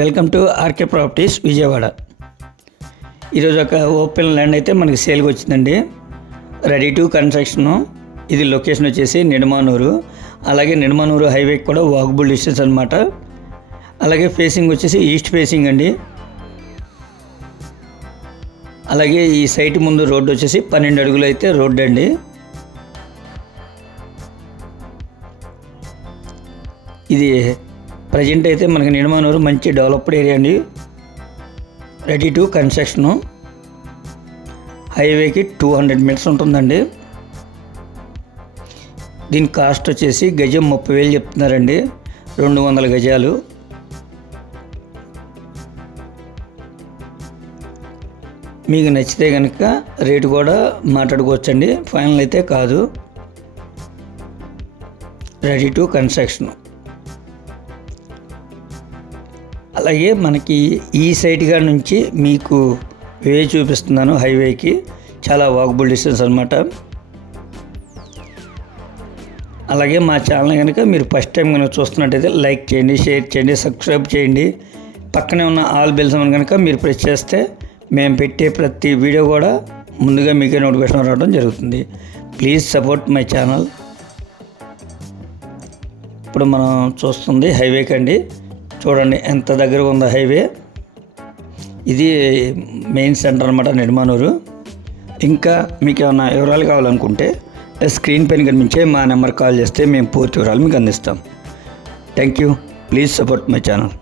Welcome to RK properties Vijayawada. ఈరోజు ఒక open land అయితే మనకి సేల్కి వచ్చిందండి. Ready to construction. ఇది లొకేషన్ వచ్చేసి నిడమానూరు. అలాగే నిడమానూరు హైవేకి కూడా వాకబుల్ డిస్టెన్స్ అనమాట. అలాగే ఫేసింగ్ వచ్చేసి ఈస్ట్ ఫేసింగ్ అండి. అలాగే ఈ సైట్ ముందు రోడ్డు వచ్చేసి 12 అడుగులు అయితే రోడ్డు అండి. ఇది ప్రజెంట్ అయితే మనకి నిడమానూరు మంచి డెవలప్డ్ ఏరియా అండి. Ready to construction. హైవేకి 200 మీటర్స్ ఉంటుందండి. దీని కాస్ట్ వచ్చేసి గజం 30,000 చెప్తున్నారండి. 200 గజాలు. మీకు నచ్చితే కనుక రేటు కూడా మాట్లాడుకోవచ్చండి. ఫైనల్ అయితే కాదు. Ready to construction. అలాగే మనకి ఈ సైడ్గా నుంచి మీకు వే చూపిస్తున్నాను. హైవేకి చాలా వాకబుల్ డిస్టెన్స్ అనమాట. అలాగే మా ఛానల్ కనుక మీరు ఫస్ట్ టైం కనుక చూస్తున్నట్టయితే లైక్ చేయండి, షేర్ చేయండి, సబ్స్క్రైబ్ చేయండి. పక్కనే ఉన్న ఆల్ బెల్స్ అని కనుక మీరు ప్రెస్ చేస్తే మేము పెట్టే ప్రతి వీడియో కూడా ముందుగా మీకే నోటిఫికేషన్ రావడం జరుగుతుంది. Please support my channel. ఇప్పుడు మనం చూస్తుంది హైవేకి అండి. చూడండి ఎంత దగ్గరగా ఉందో హైవే. ఇది మెయిన్ సెంటర్ అనమాట నిడమానూరు. ఇంకా మీకు ఏమైనా వివరాలు కావాలనుకుంటే స్క్రీన్ పైన కనిపించే మా నెంబర్ కాల్ చేస్తే మేము పూర్తి వివరాలు మీకు అందిస్తాం. Thank you. Please support my channel.